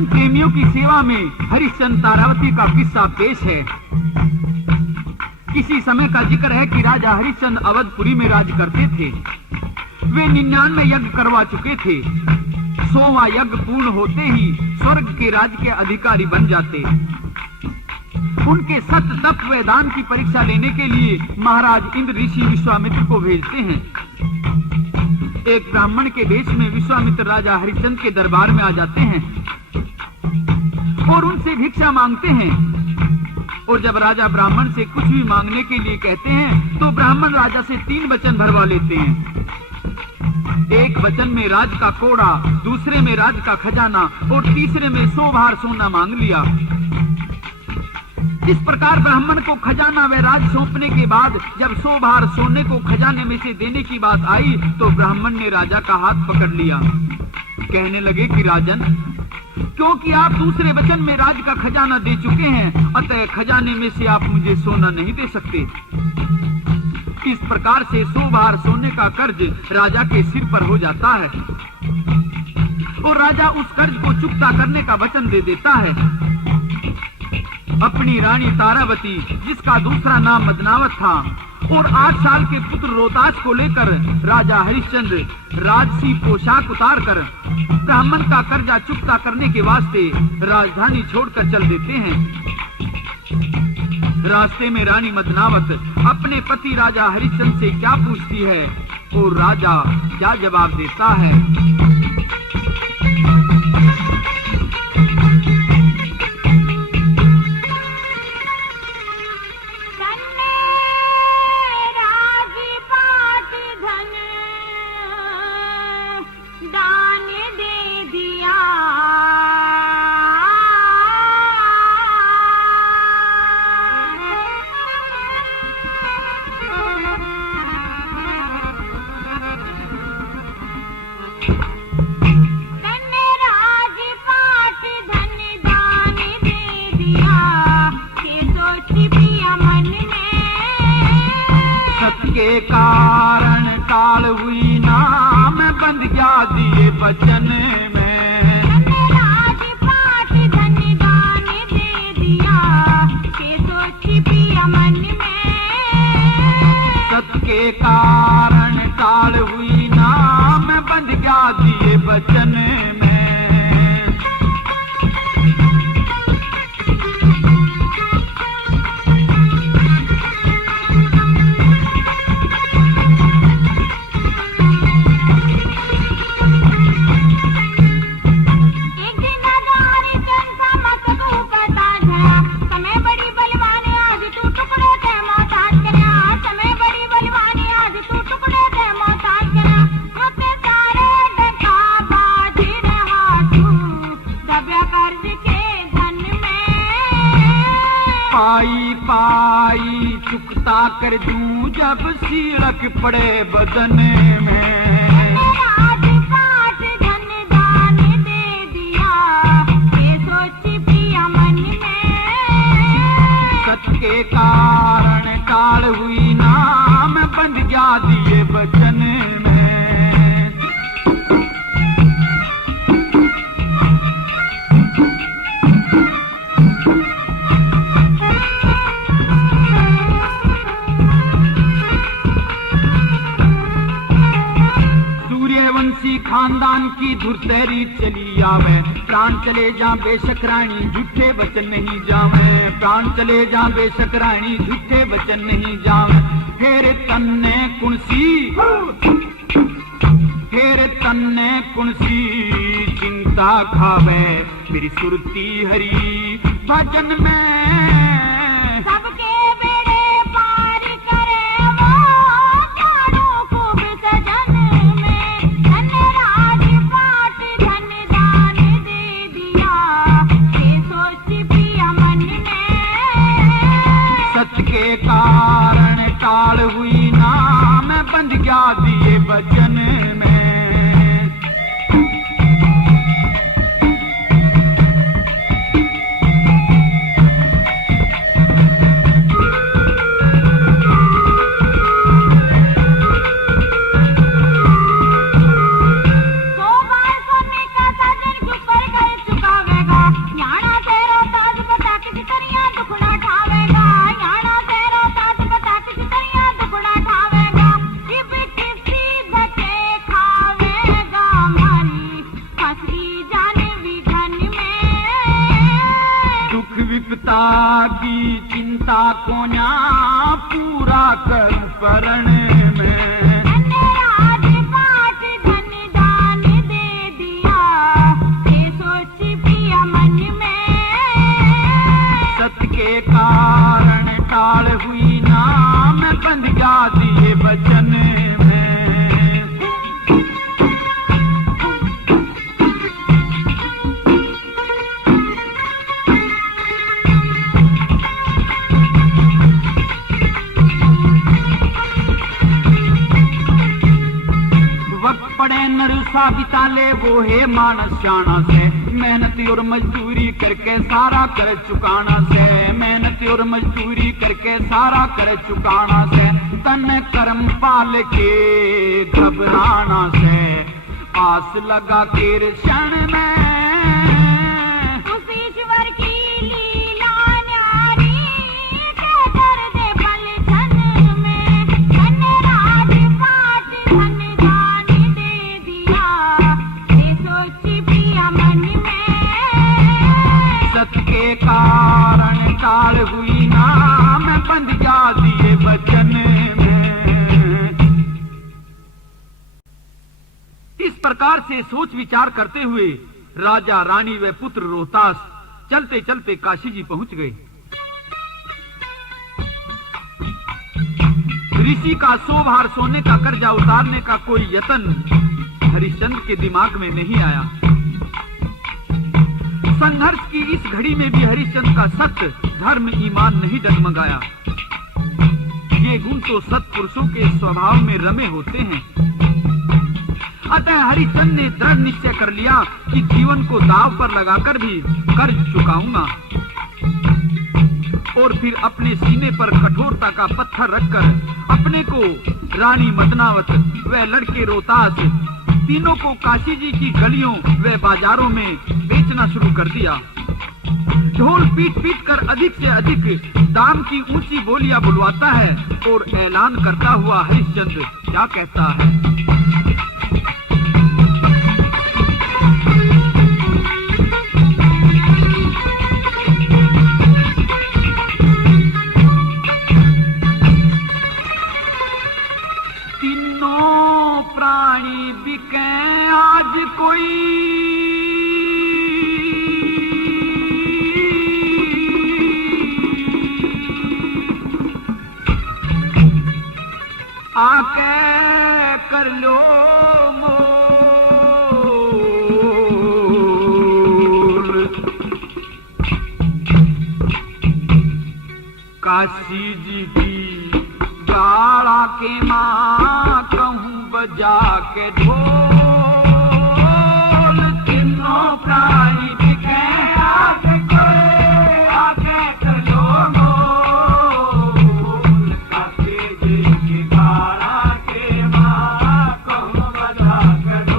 वचन प्रेमियों की सेवा में हरिश्चंद्र तारावती का किस्सा पेश है। किसी समय का जिक्र है कि राजा हरिश्चंद्र अवधपुरी में राज करते थे। वे 99 यज्ञ करवा चुके थे। 100वां यज्ञ पूर्ण होते ही स्वर्ग के राज के अधिकारी बन जाते। उनके सत्य तप व दान की परीक्षा लेने के लिए महाराज इंद्र ऋषि विश्वामित्र को भेजते हैं। एक ब्राह्मण के वेश में विश्वामित्र राजा हरिश्चंद्र के दरबार में आ जाते हैं और उनसे भिक्षा मांगते हैं। और जब राजा ब्राह्मण से कुछ भी मांगने के लिए कहते हैं तो ब्राह्मण राजा से 3 वचन भरवा लेते हैं। एक वचन में राज का कोड़ा, दूसरे में राज का खजाना और तीसरे में 100 भार सोना मांग लिया। इस प्रकार ब्राह्मण को खजाना व राज सौंपने के बाद जब 100 भार सोने को खजाने में से देने की बात आई तो ब्राह्मण ने राजा का हाथ पकड़ लिया। कहने लगे कि राजन, क्योंकि आप दूसरे वचन में राज का खजाना दे चुके हैं, अतः खजाने में से आप मुझे सोना नहीं दे सकते। इस प्रकार से 100 भार सोने का कर्ज राजा के सिर पर हो जाता है और राजा उस कर्ज को चुकता करने का वचन दे देता है। अपनी रानी तारावती, जिसका दूसरा नाम मदनावत था, और 8 साल के पुत्र रोहतास को लेकर राजा हरिश्चंद्र राजसी पोशाक उतार कर ब्राह्मण का कर्जा चुकता करने के वास्ते राजधानी छोड़कर चल देते हैं। रास्ते में रानी मदनावत अपने पति राजा हरिश्चंद्र से क्या पूछती है और राजा क्या जवाब देता है। के कारण काल हुई नाम बंद गया दिए वचन में। राजपाट धन दान दे दिया के सोची पिया मन में। सत्य के कारण काल हुई नाम बंद गया दिए वचन में। पाई चुकता कर दूं जब सीरक पड़े बदन में। राजपाट धन दान दे दिया ये सोची पिया मन में। सत्य के कारण काल हुई नाम बंद गया दिए वचन में। खानदान की धुरतेरी चली आवे, प्राण चले जा बेशक रानी झूठे वचन नहीं जावे। प्राण चले जा बेशक रानी झूठे वचन नहीं जावे। फेरे तन्ने कुणसी, फेरे तन्ने कुणसी चिंता खावे मेरी सुरती हरी भजन में। सबके बेड़े पार करे वो चारों खूब सजन में। धन राजपाट धन दान दे दिया ये सोच पिया मन में। सत्य के कारण टाल हुई नाम बंद गया दिए वचन में। सो बार सोने का साजन क्यों कर चुकावेगा। पैसा बिता ले वो है मानस शाना से, मेहनत और मजदूरी करके सारा कर चुकाना से, मेहनत और मजदूरी करके सारा कर चुकाना से, तन कर्म पाल के घबराना से, आस लगा के क्षण में उस ईश्वर की लीला न्यारी के दर्द पल क्षण में, धन राज पाट धन दान दे दिया, ये सोची प्रिया मन में, सत के कारण काल हुई ना मैं बंद जा दिए वचन में। इस प्रकार से सोच विचार करते हुए राजा रानी व पुत्र रोहतास चलते चलते काशी जी पहुंच गए। ऋषि का 100 भार सोने का कर्जा उतारने का कोई यत्न हरिश्चंद्र के दिमाग में नहीं आया। संघर्ष की इस घड़ी में भी हरिश्चंद्र का सत्य धर्म ईमान नहीं डगमगाया। ये गुण तो सत्पुरुषों के स्वभाव में रमे होते हैं। अतः हरिश्चंद्र ने दृढ़ निश्चय कर लिया कि जीवन को दांव पर लगाकर भी कर्ज चुकाऊंगा, और फिर अपने सीने पर कठोरता का पत्थर रखकर अपने को रानी मदनावत व लड़के रोहतास तीनों को काशी जी की गलियों व बाजारों में बेचना शुरू कर दिया। ढोल पीट पीट कर अधिक से अधिक दाम की ऊंची बोलियां बुलवाता है और ऐलान करता हुआ हरिश्चंद्र क्या कहता है। तीनों प्राणी बिके आज कोई, आके कर लो मोल, काशी जी की गाड़ा के माँ कहूँ बजा के ढोल, तीनों प्राणी बिके आके कोई, आके कर लो मोल, काशी जी की गाड़ा के माँ कहूँ बजा के ढोल।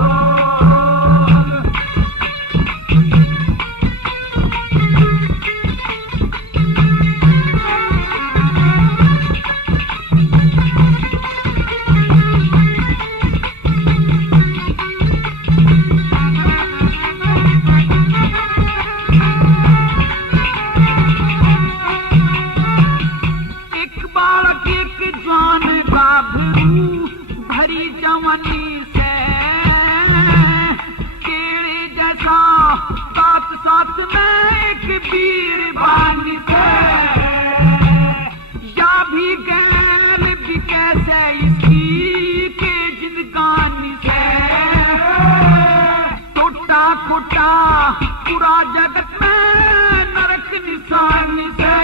भरी जवानी से केड़े जैसा साथ साथ में एक वीर बानी से, या भी गैर भी कैसे इसकी के जिंदगानी से, टूटा फूटा पूरा जगत में नरक निशानी से,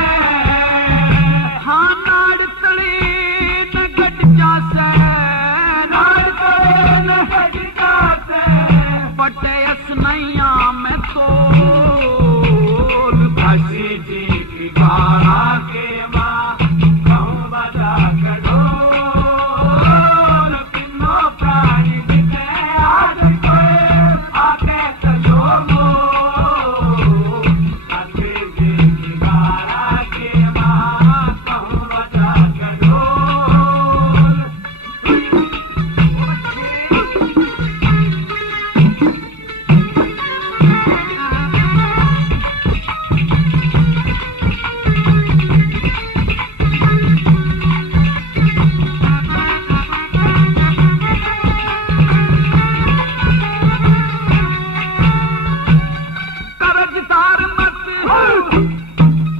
हाँ नाड़ तले न गट जासे, नाड़ तले न गट जासे, पटे असनैया में तोल, काशी जी की गाड़ा के माँ कहूँ बजा के ढोल, तीनों प्राणी बिके आज कोई, आके चलो मोल, काशी जी की गाड़ा के माँ कहूँ बजा के ढोल। कर्जदार मत,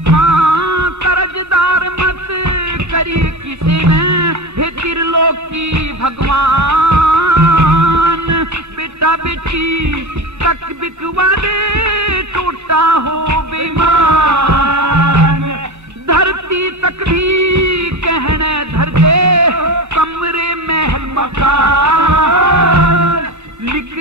हाँ कर्जदार मत करिए किसी ने, हे त्रिलोकी भगवान, बेटा बेटी तक बिकवा दे टूटा हो बेईमान, धरती तक भी कहने धर दे कमरे महल मकान, लिख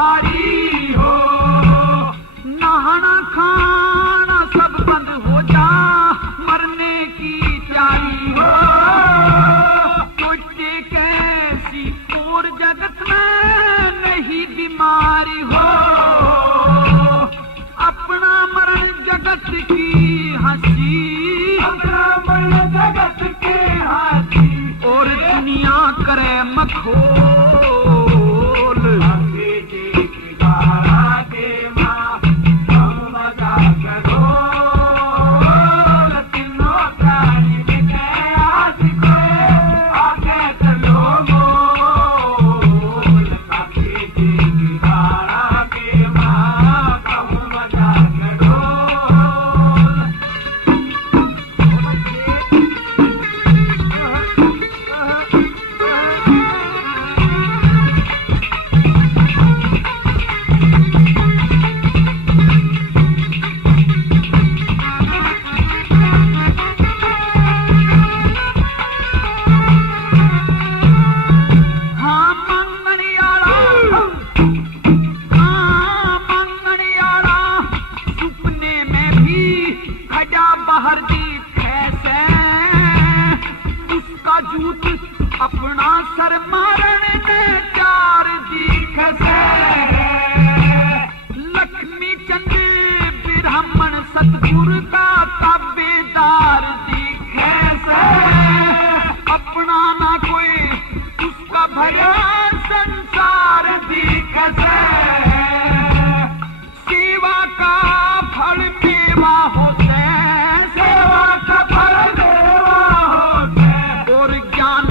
भारी हो, नहाना खाना सब बंद हो जा, मरने की तैयारी हो। सोचे कैसी और जगत में नहीं बीमारी हो, अपना मरण जगत की हंसी, अपना मरण जगत के हंसी, और दुनिया करे मखोल। अपना सर मारण में चार दीख से, लक्ष्मी चंद ब्राह्मण सतगुरु का ताबेदार दिखे से, अपना ना कोई उसका भया संसार दिख से, सेवा का फल मेवा होते, सेवा का फल मेवा होते, और ज्ञान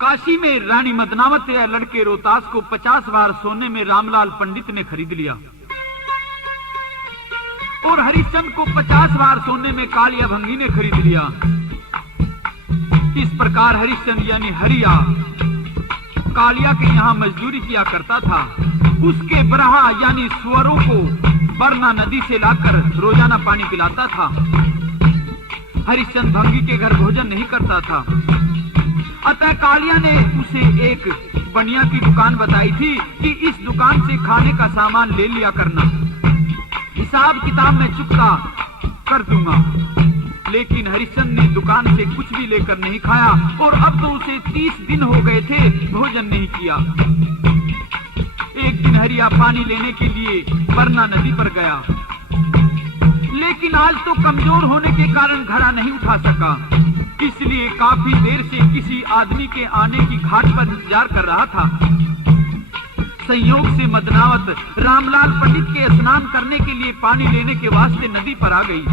काशी में रानी मदनावत या लड़के रोहतास को 50 बार सोने में रामलाल पंडित ने खरीद लिया, और हरिश्चंद्र को 50 बार सोने में कालिया भंगी ने खरीद लिया। इस प्रकार हरिश्चंद्र यानी हरिया कालिया के यहाँ मजदूरी किया करता था। उसके बरहा यानी स्वरों को बरना नदी से लाकर रोजाना पानी पिलाता था। हरिश्चंद्र भंगी के घर भोजन नहीं करता था, अतः कालिया ने उसे एक बनिया की दुकान बताई थी कि इस दुकान से खाने का सामान ले लिया करना, हिसाब किताब में चुकता कर दूंगा। लेकिन हरिश्चंद्र ने दुकान से कुछ भी लेकर नहीं खाया, और अब तो उसे 30 दिन हो गए थे भोजन नहीं किया। एक दिन हरिया पानी लेने के लिए बरना नदी पर गया, लेकिन आज तो कमजोर होने के कारण घड़ा नहीं उठा सका, इसलिए काफी देर से किसी आदमी के आने की घाट पर इंतजार कर रहा था। संयोग से मदनावत रामलाल पंडित के स्नान करने के लिए पानी लेने के वास्ते नदी पर आ गई।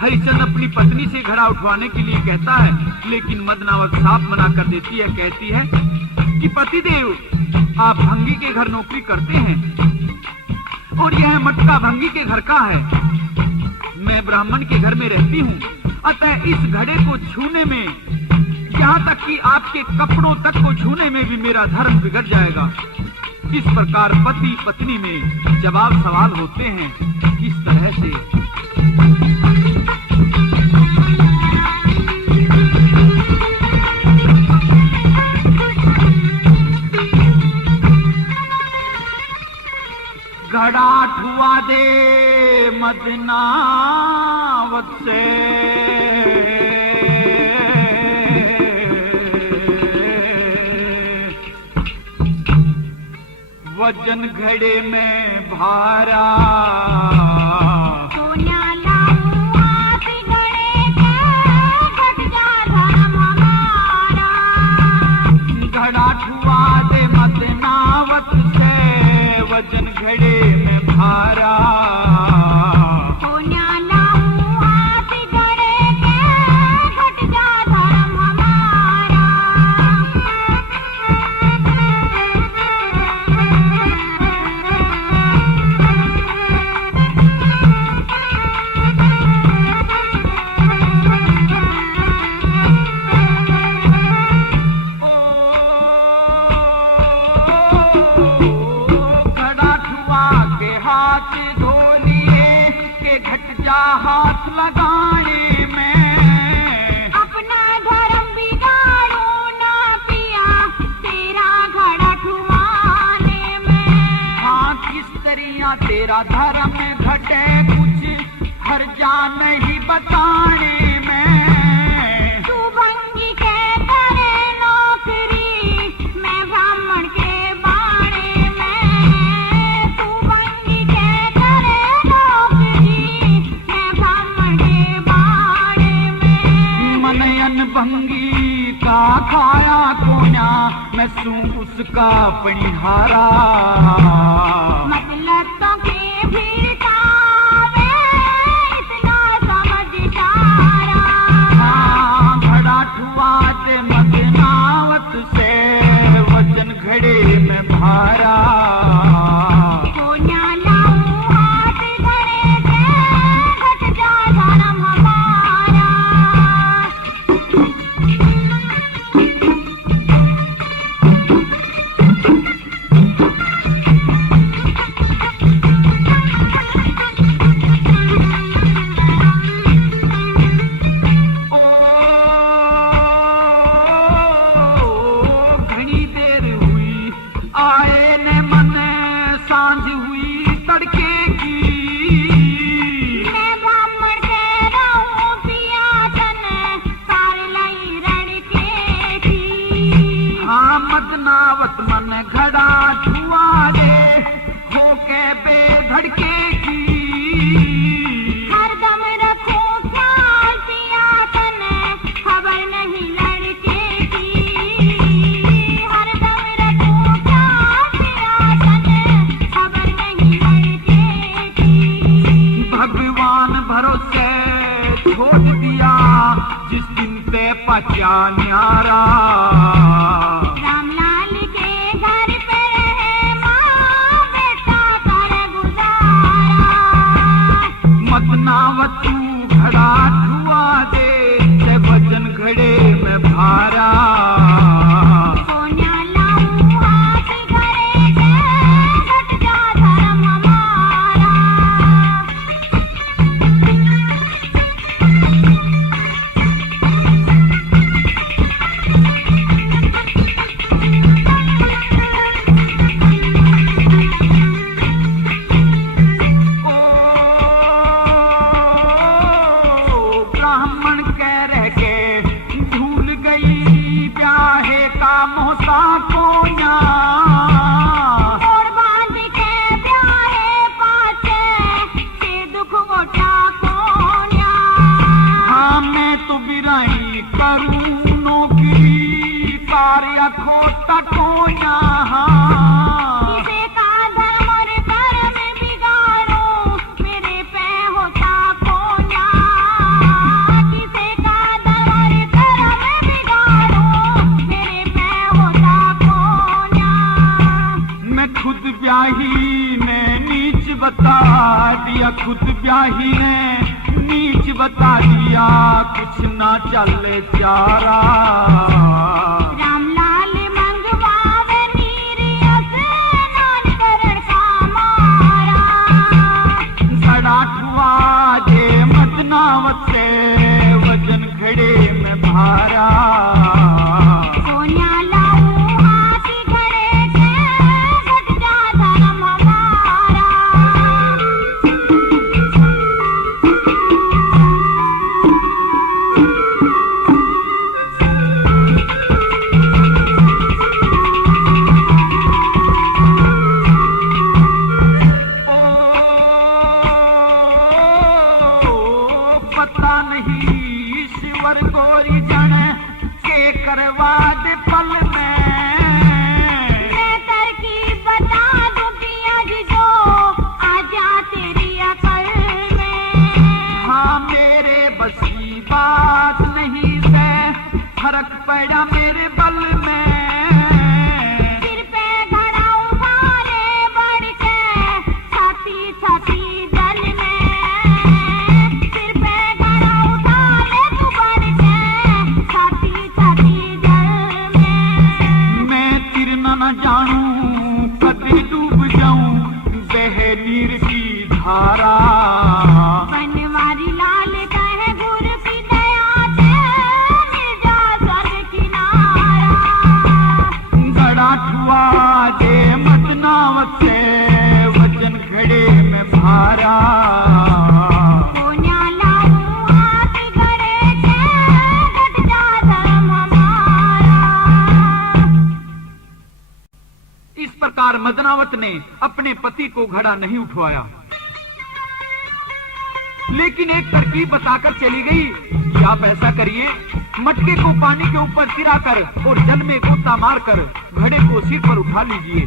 हरिश्चंद्र अपनी पत्नी से घड़ा उठवाने के लिए कहता है, लेकिन मदनावत साफ मना कर देती है। कहती है कि पतिदेव आप भंगी के घर नौकरी करते हैं और यह मटका भंगी के घर का है, मैं ब्राह्मण के घर में रहती हूँ, अतः इस घड़े को छूने में, यहाँ तक कि आपके कपड़ों तक को छूने में भी मेरा धर्म बिगड़ जाएगा। इस प्रकार पति पत्नी में जवाब सवाल होते हैं। इस तरह से घड़ा ठुआ दे मदनावत से, वजन घड़े में भारा, सोनिया लाऊं हाथ घड़े के, घट जा धर्म हमारा। घड़ा ठुआ दे मदनावत से, वजन घड़े में भारा, सोनिया लाऊं हाथ घड़े के, घट जा धर्म हमारा। जा हाथ लगाने में। अपना धर्म बिगाड़ू ना पिया तेरा घड़ा ठुआने में। हाँ किस तरिया तेरा धर्म घटे कुछ हर्जा नहीं बताने में। तू भंगी के करे नौकरी मैं ब्राह्मण के बाणे में। तू भंगी के करे नौकरी मैं ब्राह्मण के बाणे में। मनयन भंगी का खाया कोना मैं सू उसका पणिहारा। मतलबों के भिड़कावे इतना समझ सारा। हाँ घड़ा ठुआ दे मदनावत से वचन घड़े में भारा। कोन्या लाऊं हाथ घड़े के घट जा धर्म हमारा। घनी देर हुई आए ने मन सांझ हुई तड़के की। मैं ब्राह्मण के रहूं पिया तन सारे लई रड़के की। हाँ मदनावत मन घड़ा छुआ दे होके बेधड़के की। हरदम रखूं ख्याल पिया तन खबर नहीं लड़के की। हरदम रखूं ख्याल पिया तन खबर नहीं लड़के की। भगवान भरोसे छोड़ दिया जिस दिन ते पचा न्यारा। रामलाल के घर पे रहे माँ बेटा कर गुजारा। मदनावत तू घड़ा छुआ दे ते वजन घड़े में भारा। सोनिया लाऊं हाथ घड़े के घट जा धर्म हमारा। ओ ब्राह्मण कह रह के भूल गई ब्याहे का मोसा कोना। मोड़ बांध के ब्याहे पाचे से दुख गोटा कोन्या। हाँ मैं तो बिराई करूं नौकरी कार्य खोटा कोना। किसे का धर्म और कर्म बिगाड़ूं मेरे पे होता कोन्या। किसे का धर्म और कर्म बिगाड़ूं मेरे पे होता कोन्या। मैं खुद ब्याही ने नीच बता दिया। खुद ब्याही ने नीच बता दिया कुछ ना चले चारा। रामलाल मंगवावे नीरियस नान करण का मारा। घड़ा ठुआ दे मदनावत से वजन घड़े में भारा। सोनिया लाऊं हाथ घड़े के घट जा धर्म हमारा। मदनावत ने अपने पति को घड़ा नहीं उठवाया, लेकिन एक तरकीब बताकर चली गई कि आप ऐसा करिए, मटके को पानी के ऊपर तिराकर और जल में गोता मारकर घड़े को सिर पर उठा लीजिए।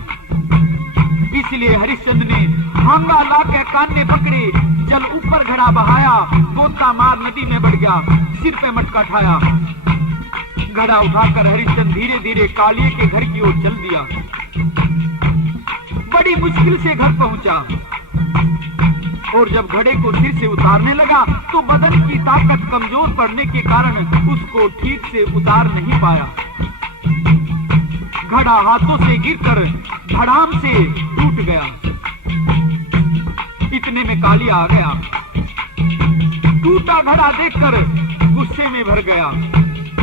इसलिए हरिश्चंद्र ने हांगा लाकर कान्ने पकड़े, जल ऊपर घड़ा बहाया, गोता मार नदी में बढ़ गया, सिर पे मटका ठाया। घड़ा उठाकर हरिश्चंद्र धीरे धीरे कालिए के घर की ओर चल दिया। बड़ी मुश्किल से घर पहुंचा और जब घड़े को सिर से उतारने लगा तो बदन की ताकत कमजोर पड़ने के कारण उसको ठीक से उतार नहीं पाया। घड़ा हाथों से गिरकर धड़ाम से टूट गया। इतने में कालिया आ गया। टूटा घड़ा देखकर गुस्से में भर गया।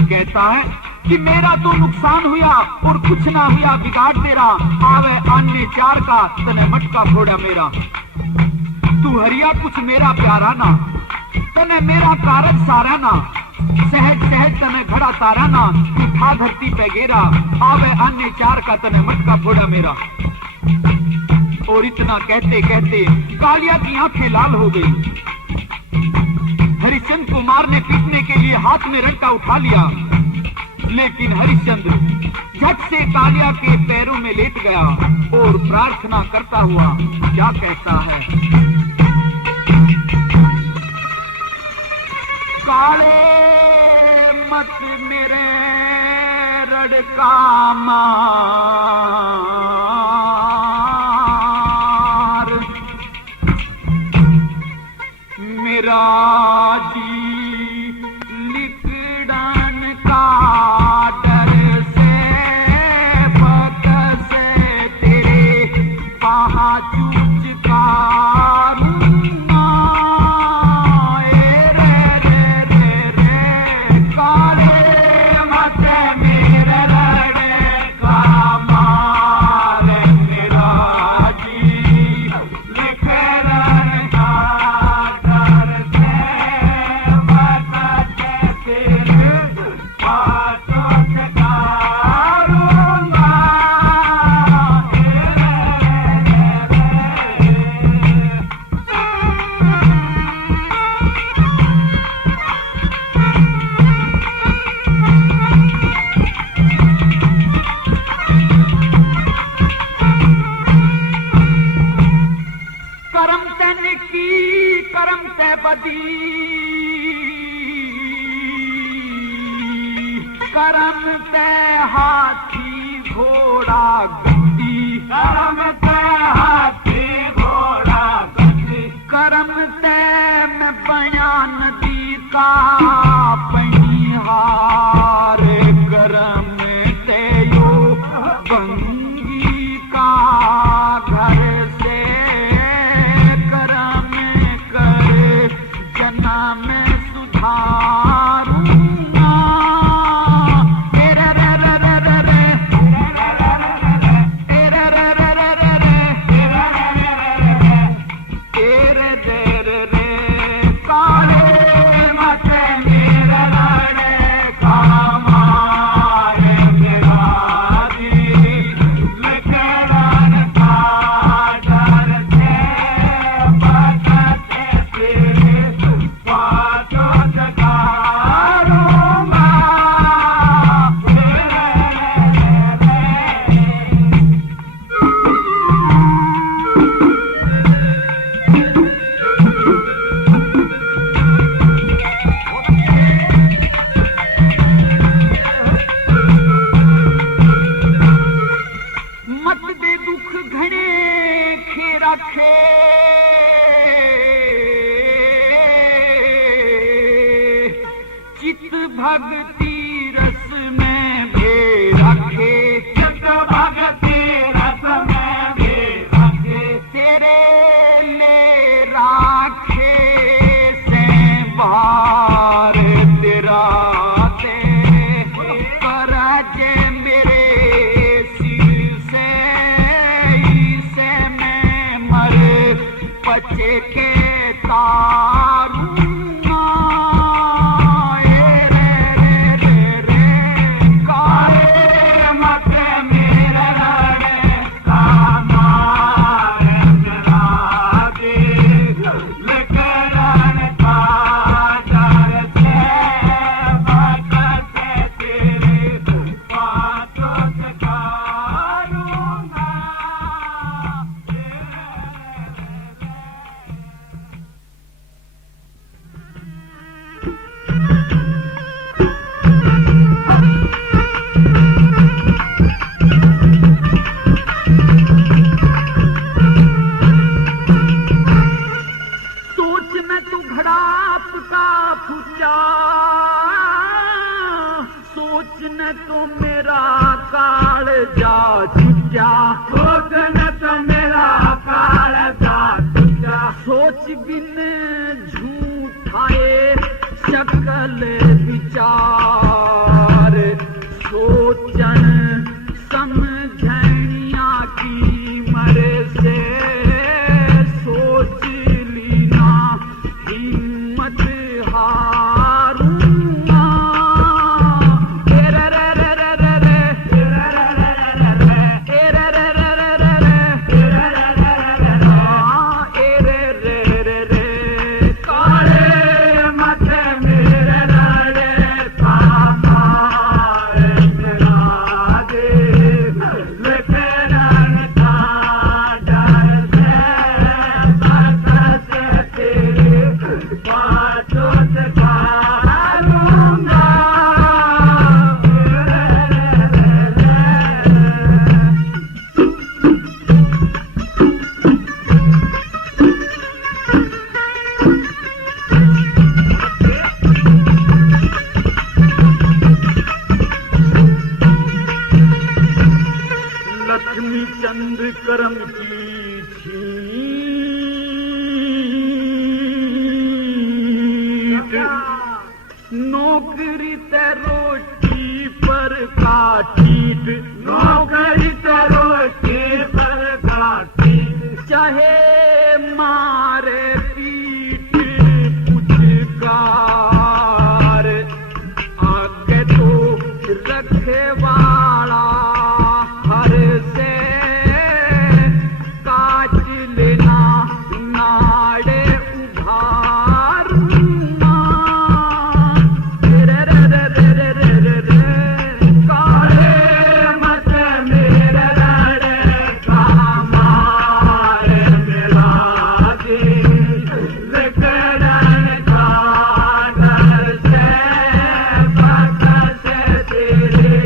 कहता है कि मेरा तो नुकसान हुआ और कुछ ना हुआ बिगाड़ तेरा, आवे अन्य चार का तने मटका फोड़ा मेरा। तू हरिया कुछ मेरा प्यारा ना, तने मेरा कारज सारा ना, सहज सहज तने घड़ा तारा ना, उठा धरती पे गेरा, आवे अन्य चार का तने मटका फोड़ा मेरा। और इतना कहते कहते कालिया की आंखें लाल हो गई। हरिश्चंद्र को मारने पीटने के लिए हाथ में रंटा उठा लिया, लेकिन हरिश्चंद्र झट से कालिया के पैरों में लेट गया और प्रार्थना करता हुआ क्या कहता है, काले मत मेरे रड़का मार, मेरा जी लिकड़न का डर से पग से तेरे पहा चूच का करम ते हाथी घोड़ा गद्दी, करम ते हाथी घोड़ा गद्दी, करम ते मैं बयान दी का पनिहार, करम ते यो बंगी का घर से करम कर जन्म सुधार। चित भक्ति रस में भी रखे, चित भक्ति रस में भी रखे, तेरे ले राखे से बार तेरा दे करजे मेरे सिर से, इसे मैं मर पचे के तारू Come बिन झूठाए सकल विचार, सोचन समझनिया की मरे से सोच लीना हिम्मत हारूंगा। लक्ष्मी चंद करम की छींट, नौकरी ते रोटी पर काटीट, नौकरी ते रोटी पर काटीट, चाहे मारे पीठ पुचकार, आगे तो रखे वाला हर से काट लेना नाड़े उभारूंगा। रे रे रे रे रे रे रे रे काले मत मेरे लड़े कामारे मिला दी, लिखड़न का डर से बकस तेरे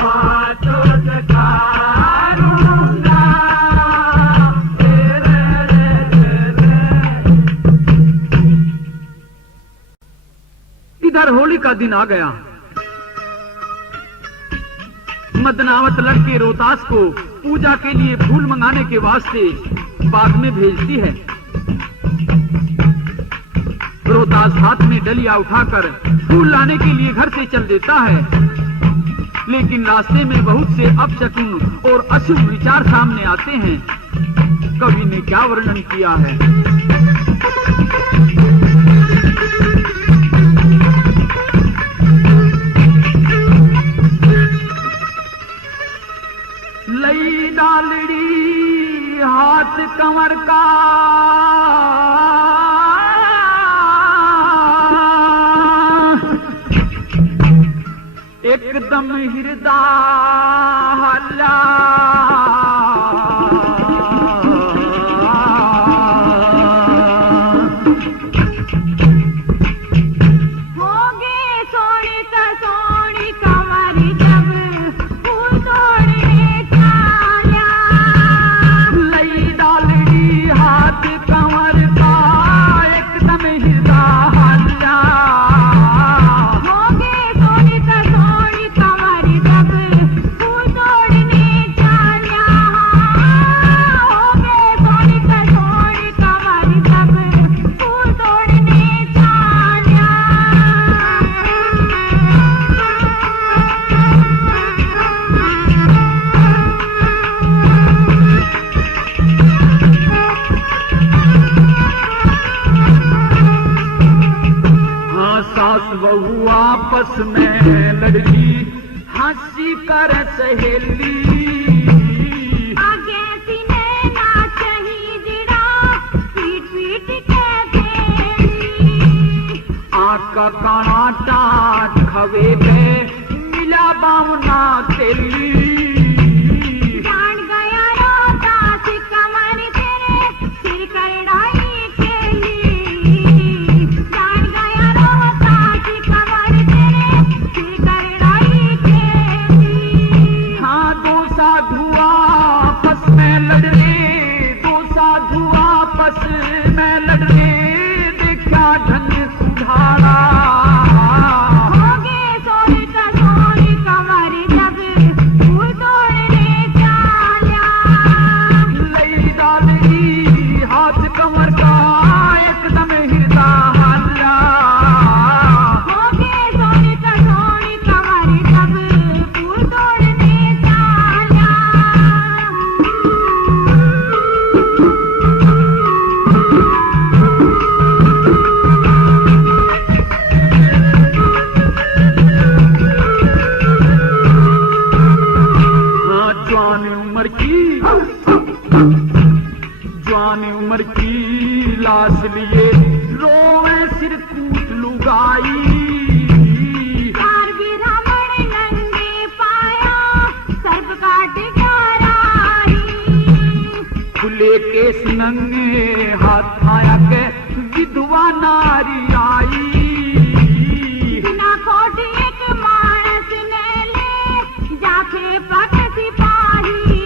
पाँचों कारूंगा। इधर होली का दिन आ गया। मदनावत लड़के रोहतास को पूजा के लिए फूल मंगाने के वास्ते बाग में भेजती है। रोहतास हाथ में डलिया उठाकर फूल लाने के लिए घर से चल देता है, लेकिन रास्ते में बहुत से अपशकुन और अशुभ विचार सामने आते हैं। कवि ने क्या वर्णन किया है? लई डालड़ी हाथ कंवर का, एकदम हृदय हल्ला, होगे सोनी का सोनी कंवरी जब फूल तोड़ने चाया, लई डालड़ी हाथ कंवर का, एकदम हृदय हल्ला, होगे सोनी का सोनी कंवरी जब फूल तोड़ने चाया, होगे सोनी का सोनी कंवरी जब फूल तोड़ने चाया। हाँ सास बहू आपस में लड़की, हंसी कर सहेली, आगे सीने ना चही जिड़ा, पीट पीट के देली, आँख का काना टाट खवे पे मिला बावना तेली, जान गया रोहतास कंवर तेरे सिर करड़ाई केली, जान गया रोहतास कंवर तेरे सिर करड़ाई केली। हाँ दो साधु आपस में लड़ रहे, दो साधु आपस में लड़ रहे, देखा ढंग सुधारा, होगे सोनी का सोनी कंवर जब फूल तोड़ने चाल्या, लई डालड़ी हाथ कंवर का, जवान उम्र की लाश लिए रोवे सिर कूट लुगाई। चार बिरामण नंगे पाया सर्प काट गहराई। खुले केस नंगे हाथ आया के विधवा नारी आई। बिना खोट एक मानस ने ले जाके पक सिपाही।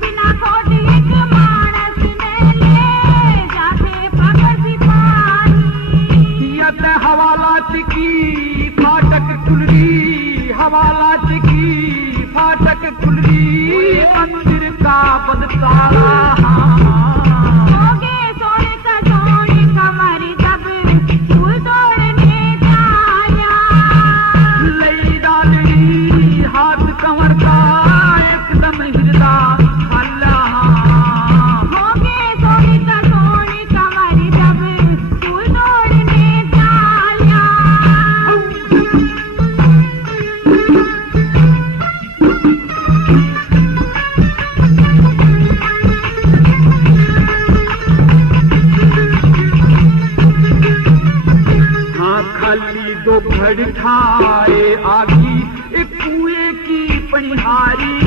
बिना खोट एक मानस ने ले जाके पक सिपाही। यत हवालात की फाटक खुलरी, हवालात की फाटक खुलरी, मंदिर का बंद ताला। होगे सोने का सोने कमर जब फूल तोड़ने जाया। लई डालड़ी हाथ कमर का एकदम हिरदा हल्ला। होगे सोने का सोने कमर जब फूल तोड़ने जाया। हाँ खाली दो घड़ ठाए आगी एक कुएं की पनिहारी।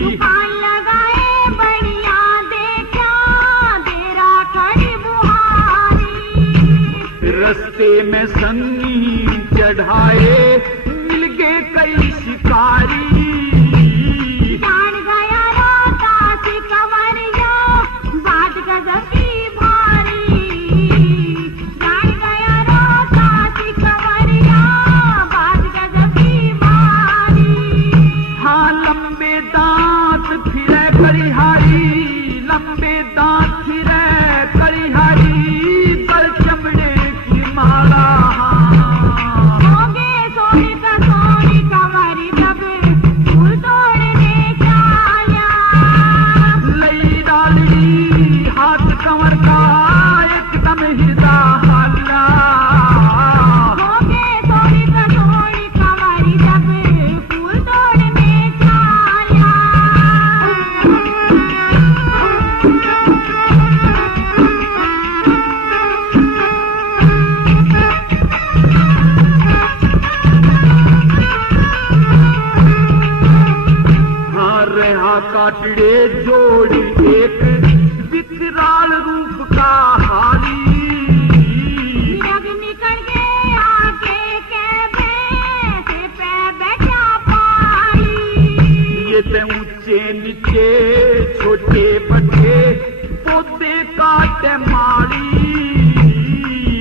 दुकान लगाए बढ़िया देखा तेरा खड़ी बुहारी। रस्ते में संगी चढ़ाए मिल गए कई शिकारी। जान गया रोता सी कंवरिया बात गजब की भारी। जान गया रोता सी कंवरिया बात गजब की भारी। हाँ लंबे दांत फिरे करिहारी, लंबे दांत फिरे करिहारी, पर चमड़े की माला। होगे सोने का सोने कंवरी तब फूल तोड़ने जाया। लई डालड़ी हाथ कमर का एकदम हिरदा हल्ला। होगे सोने का सोने कंवरी जब फूल तोड़ने जाया। हाँ रेहा काटड़े जोड़ी एक विकराल रूप का हाली। जग निकल गए आगे के भैंसे पे बैठा पाली। ये ते ऊंचे नीचे छोटे बड़े पौधे काटे माली।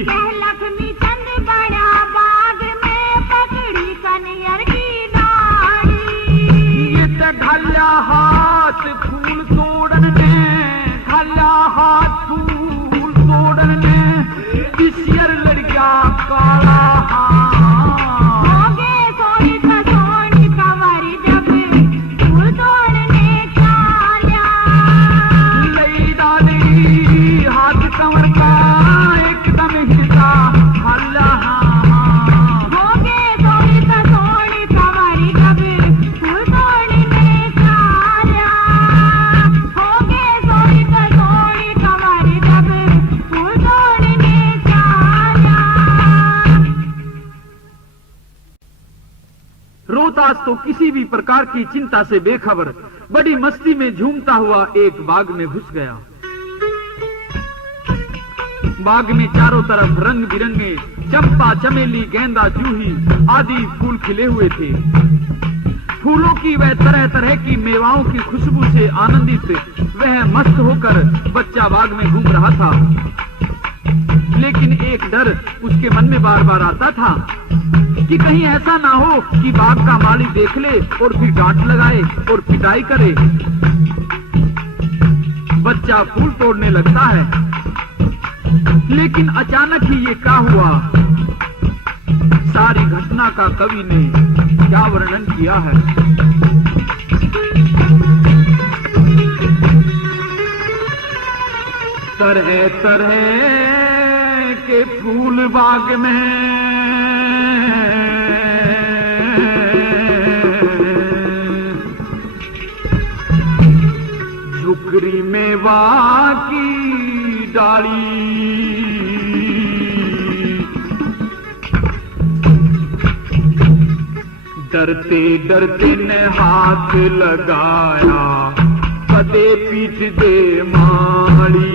कह लक्ष्मी चंद बड़ा बाग में पकड़ी कनियर की डाली। ये ते ढाल्या हाथ फूल तोड़न में, ढाल्या हाथ फूल तोड़न में, किसियर लड़का काला। होगे सोने का सोने कंवरी जब फूल तोड़ने जाया। लई डालड़ी हाथ कमर का एकदम हिरदा हल्ला। होगे सोने का सोने कंवरी जब फूल तोड़ने जाया। होगे सोने का सोने कंवरी जब फूल तोड़ने जाया। रोहतास तो किसी भी प्रकार की चिंता से बेखबर बड़ी मस्ती में झूमता हुआ एक बाग में घुस गया। बाग में चारों तरफ रंग बिरंगे चंपा, चमेली, गेंदा, जूही आदि फूल खिले हुए थे। फूलों की वह तरह तरह की मेवाओं की खुशबू से आनंदित वह मस्त होकर बच्चा बाग में घूम रहा था। लेकिन एक डर उसके मन में बार बार आता था कि कहीं ऐसा ना हो कि बाग का माली देख ले और फिर डांट लगाए और पिटाई करे। बच्चा फूल तोड़ने लगता है, लेकिन अचानक ही ये क्या हुआ। सारी घटना का कवि ने क्या वर्णन किया है। तरह तरह के फूल बाग में झुक टुकरी मेवा की डाली। डरते डरते ने हाथ लगाया, कदे पीठ दे माड़ी।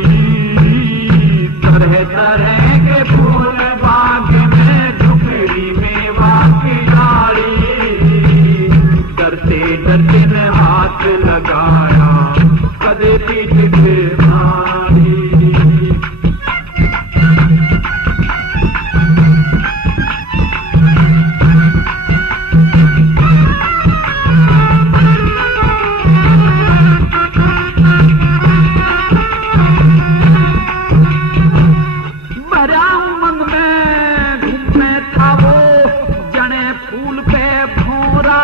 तरह तरह के फूल बाग में टुकड़ी मेवा की डाली। डरते डरते ने हाथ लगाया, कदे पीठ दे माड़ी। भरा उमंग में घूमे था वो, जने फूल पे भोरा।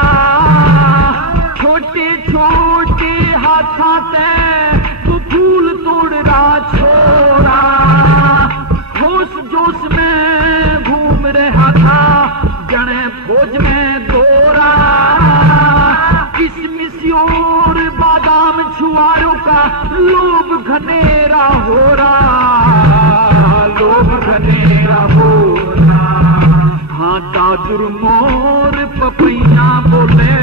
छोटे छोटे हाथा से वो फूल तोड़ रहा छोरा। होश जोश में घूम रहा था, जने फौज में दौरा। किशमिश और बादाम छुआरों का लोभ घनेरा हो रहा, लोभ घनेरा हो रहा। हाँ दादुर मोर पपैया बोले,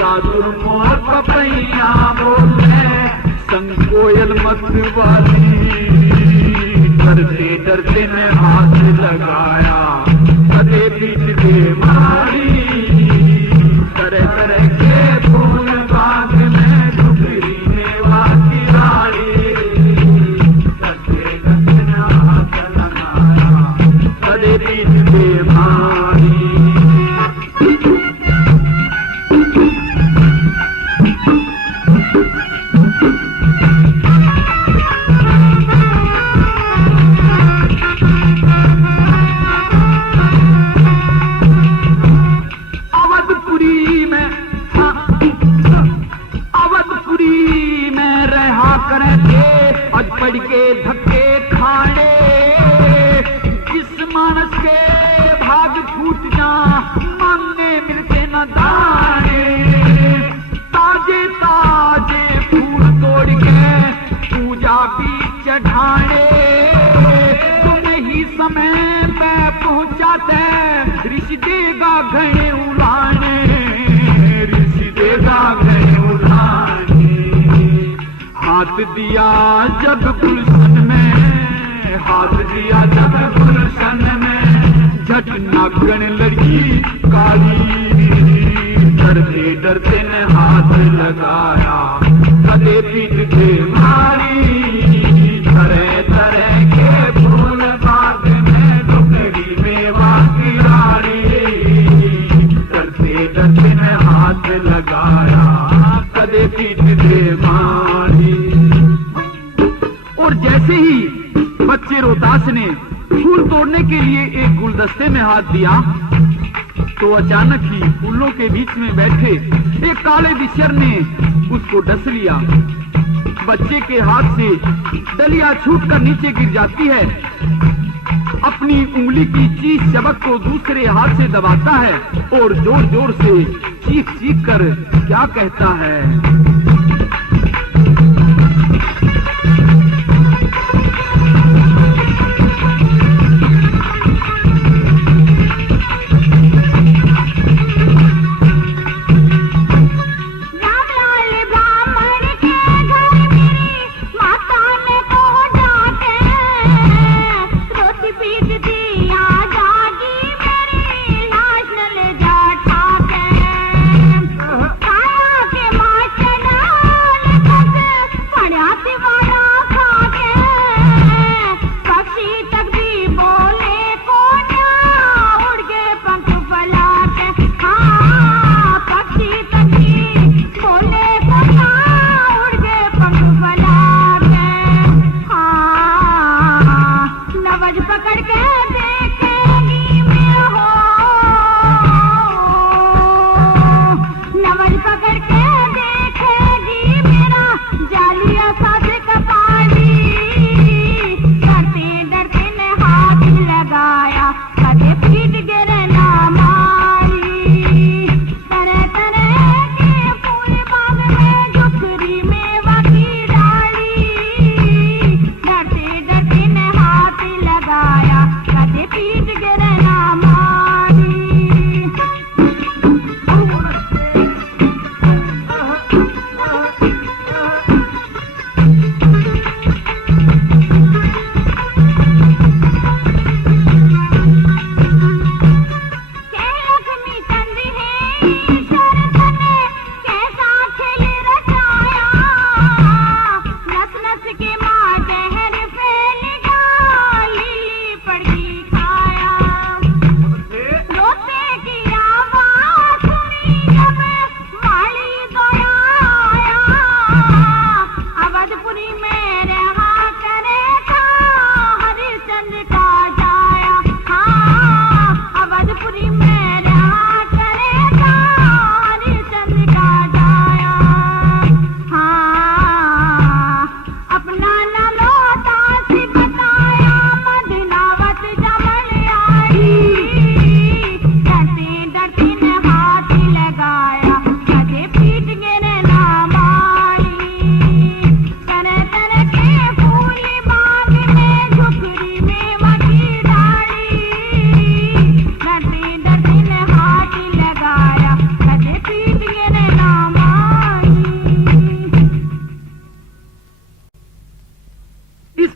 दादुर मोर पपैया बोले, संग कोयल मत वाली। डरते डरते ने हाथ लगाया, कदे पीठ दे मारी। तरह तरह के फूल बाग में टुकड़ी मेवा की डाली। डरते डरते ने हाथ लगाया, कदे पीठ दे मारी। अवधपुरी में रहा करे थे, अज पड़ के धक्के खाने। जिस मानस के भाग फूट जा, मांगने मिलते न दाने। ताजे ताजे फूल तोड़ के पूजा भी चढ़ाने। तुम ही समय पे पहुंचाते, ऋषि देगा घने उड़ाने। ऋषि देगा घने उड़ाने। हाथ दिया जब गुलशन में, हाथ दिया जब गुलशन में, झट नागण लड़की काली। डरते डरते ने हाथ लगाया, कदे पीठ दे मारी। तरह तरह के फूल बाग में टुकड़ी मेवा की डाली। डरते डरते ने हाथ लगाया, कदे पीठ दे मारी। और जैसे ही बच्चे रोहतास ने फूल तोड़ने के लिए एक गुलदस्ते में हाथ दिया, तो अचानक ही फूलों के बीच में बैठे एक काले बिच्छर ने उसको डस लिया। बच्चे के हाथ से डलिया छूटकर नीचे गिर जाती है। अपनी उंगली की चीज चबक को दूसरे हाथ से दबाता है और जोर जोर से चीख चीख कर क्या कहता है। मास्टर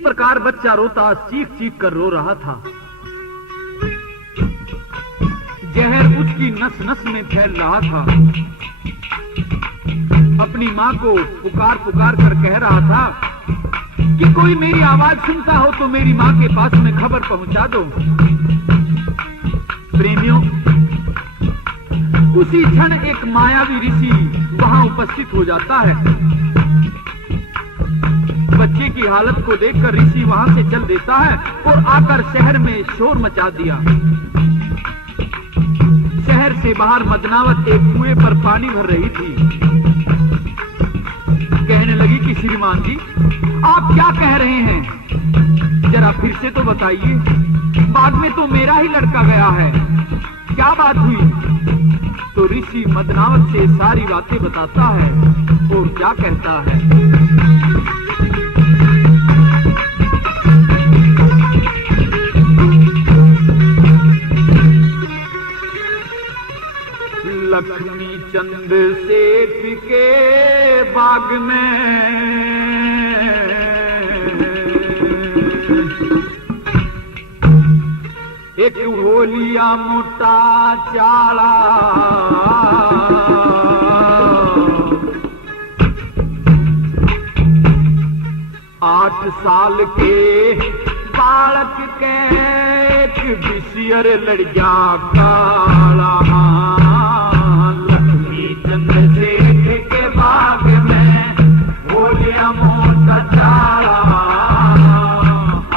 प्रकार बच्चा रोता चीख चीख कर रो रहा था। जहर उसकी नस नस में फैल रहा था। अपनी माँ को पुकार पुकार कर कह रहा था कि कोई मेरी आवाज सुनता हो तो मेरी माँ के पास में खबर पहुंचा दो। प्रेमियों, उसी क्षण एक मायावी ऋषि वहां उपस्थित हो जाता है। बच्चे की हालत को देखकर ऋषि वहां से चल देता है और आकर शहर में शोर मचा दिया। शहर से बाहर मदनावत एक कुएं पर पानी भर रही थी। कहने लगी कि श्रीमान जी, आप क्या कह रहे हैं? जरा फिर से तो बताइए। बाद में तो मेरा ही लड़का गया है, क्या बात हुई? तो ऋषि मदनावत से सारी बातें बताता है और क्या कहता है। लक्ष्मी चंद सेठ के बाग में एक होलिया मोटा चाला, 8 साल के बालक के एक बिसियर लड़िया काला। लक्ष्मी चंद्र सेठ के बाग में होलिया मोटा चाला,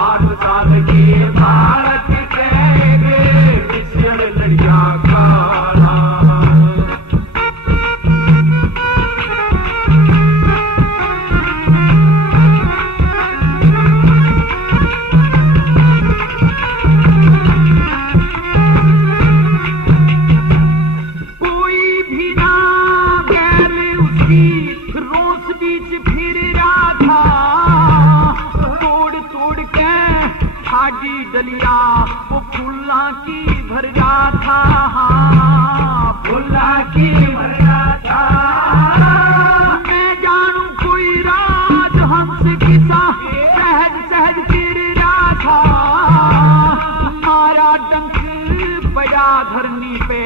8 साल के बालक के एक बिसियर लड़िया काला। डलिया वो फूला की भर जा था, फूला की भर जा था। मैं जानू कोई राज हंस किसा सहज सहज फिर रहा था। मारा डंक बजा धरनी पे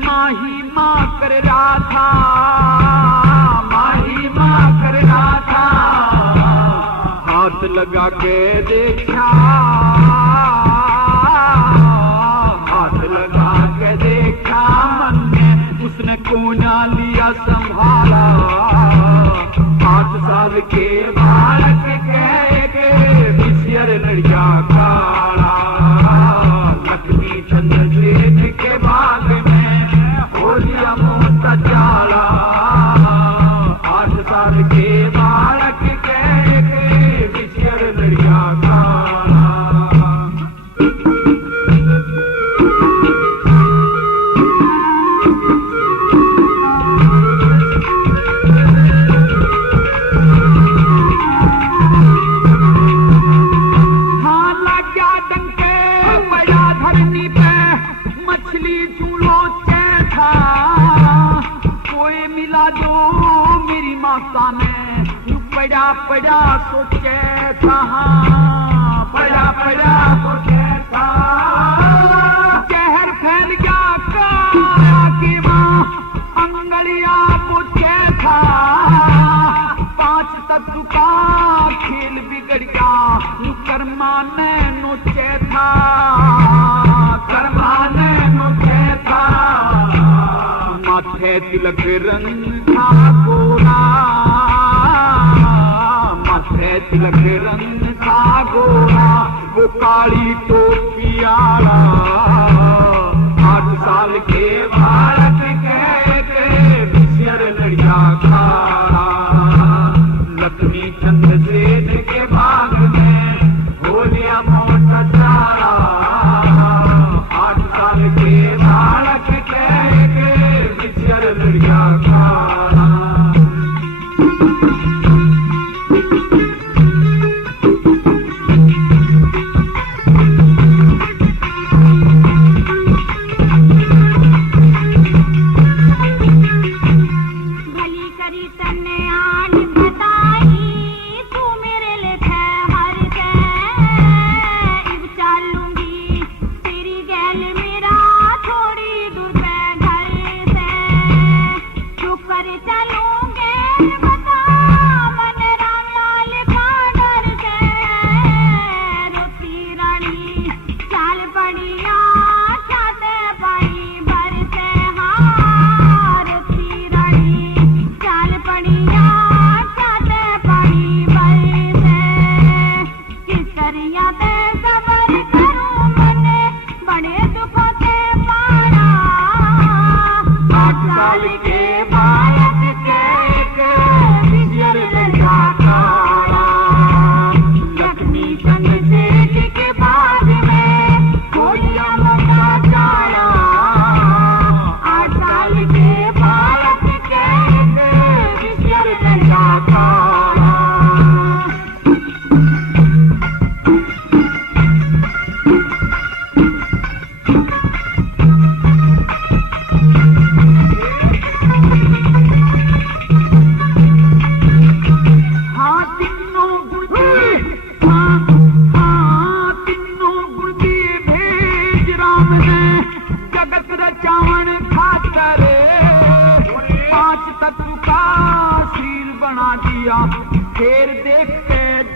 माही माँ कर रहा था, माही माँ कर रहा था। हाथ लगा के देखा, हाथ लगा के देखा मन में उसने कोना लिया संभाला। 8 साल के बालक के बिसियर लड़िया काला। लक्ष्मी चंद्र सेठ के बाग में होलिया मोटा चाला, 8 साल के बालक के बिसियर लड़िया काला। पड़ा पड़ा सोचे था, पड़ा पड़ा सोचे था। जहर फैल गया काया की माँ अंगलिया पूछे था। 5 तत्व का खेल बिगड़ गया कर्मा ने नोचे था, कर्मा ने नोचे था। माथे तिलक रंग था गोरा, तिलक रंग था गोरा वो काली टोपी आला। 8 साल के बालक के बिसियर लड़िया काला। लक्ष्मी चंद्र सेठ के बाग में होलिया मोटा चाला, 8 साल के बालक के बिसियर लड़िया काला।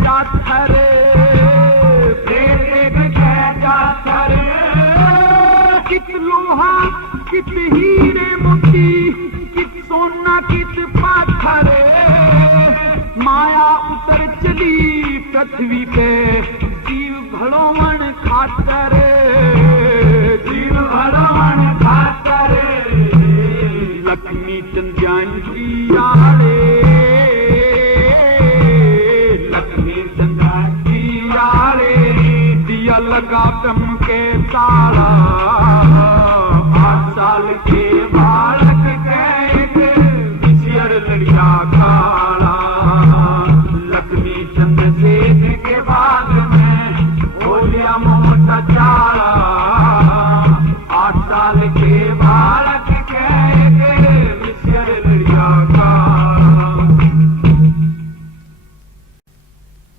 जात रे, देख के जात रे। कित लोहा कित हीरे मोती, कित सोना कित पाथर, माया उतर चली पृथ्वी पे जीव भड़ोवन खातर, जीव भड़ोवन खातर। लक्ष्मी चंद जानकी आले, लक्ष्मी चंद जानकी आले, दिया लगा ब्रह्म के ताला। 8 साल के बालक के सियर लड़िया काला, लक्ष्मी चंद सेठ के बाग में हो लिया मोटा चाला। 8 साल के बालक के सियर लड़िया काला।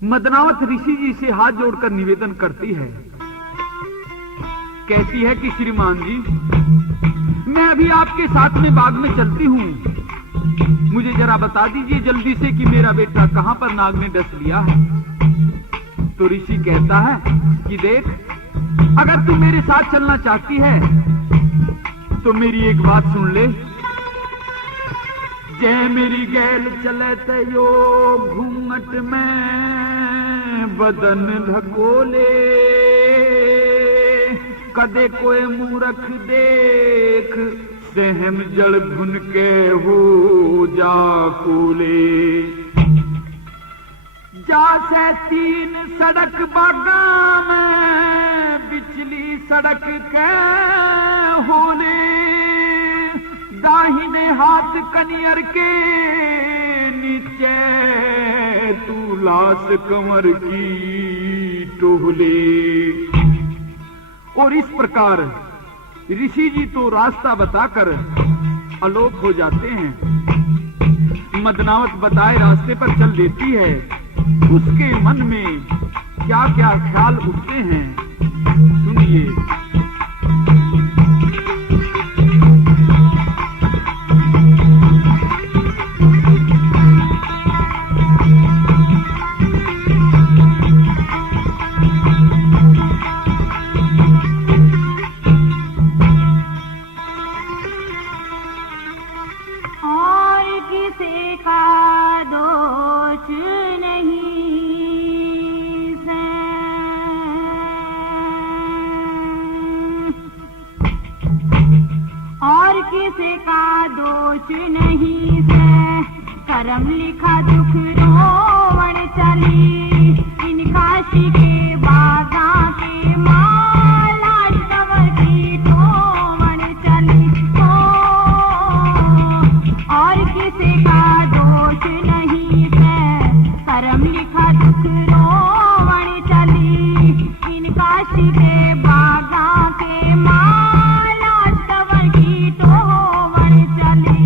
मदनावत ऋषि जी से हाथ जोड़कर निवेदन करती है, कहती है कि श्रीमान जी, मैं अभी आपके साथ में बाग में चलती हूँ, मुझे जरा बता दीजिए जल्दी से कि मेरा बेटा कहां पर नाग ने डस लिया है। तो ऋषि कहता है कि देख, अगर तू मेरे साथ चलना चाहती है तो मेरी एक बात सुन ले। जय मेरी गैल चले तयो घूंघट में बदन ढकोले, कदे कोई मूरख देख सहम जल भुन के हो जा कूले। जासे 3 सड़क बागा में बिचली सड़क के होले, दाहिने हाथ कनियर के नीचे तू लाश कमर की टोहले। और इस प्रकार ऋषि जी तो रास्ता बताकर अलोप हो जाते हैं। मदनावत बताए रास्ते पर चल देती है। उसके मन में क्या क्या ख्याल उठते हैं, सुनिए। करम लिखा दुख रोवण चली, इन काशी के बागा के माला कंवर की ठोवण चली। और किसी का दोष नहीं है, करम लिखा दुख रोवण चली, इन काशी के बागा के माला कंवर की ठोवण चली।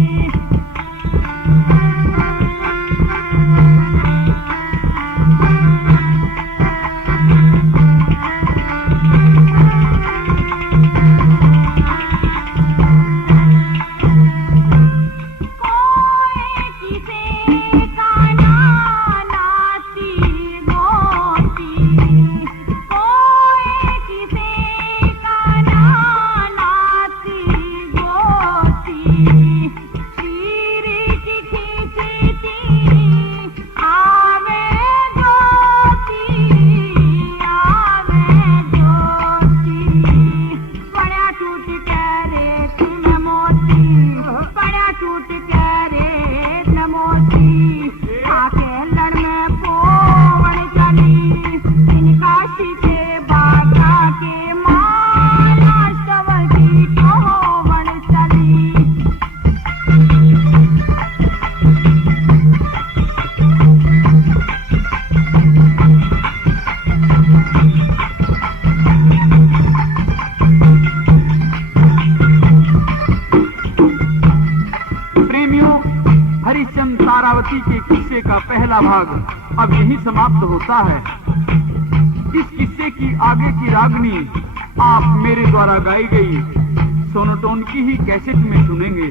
तारावती के किस्से का पहला भाग अब यही समाप्त होता है। इस किस्से की आगे की रागनी आप मेरे द्वारा गाई गई सोनोटोन की ही कैसेट में सुनेंगे।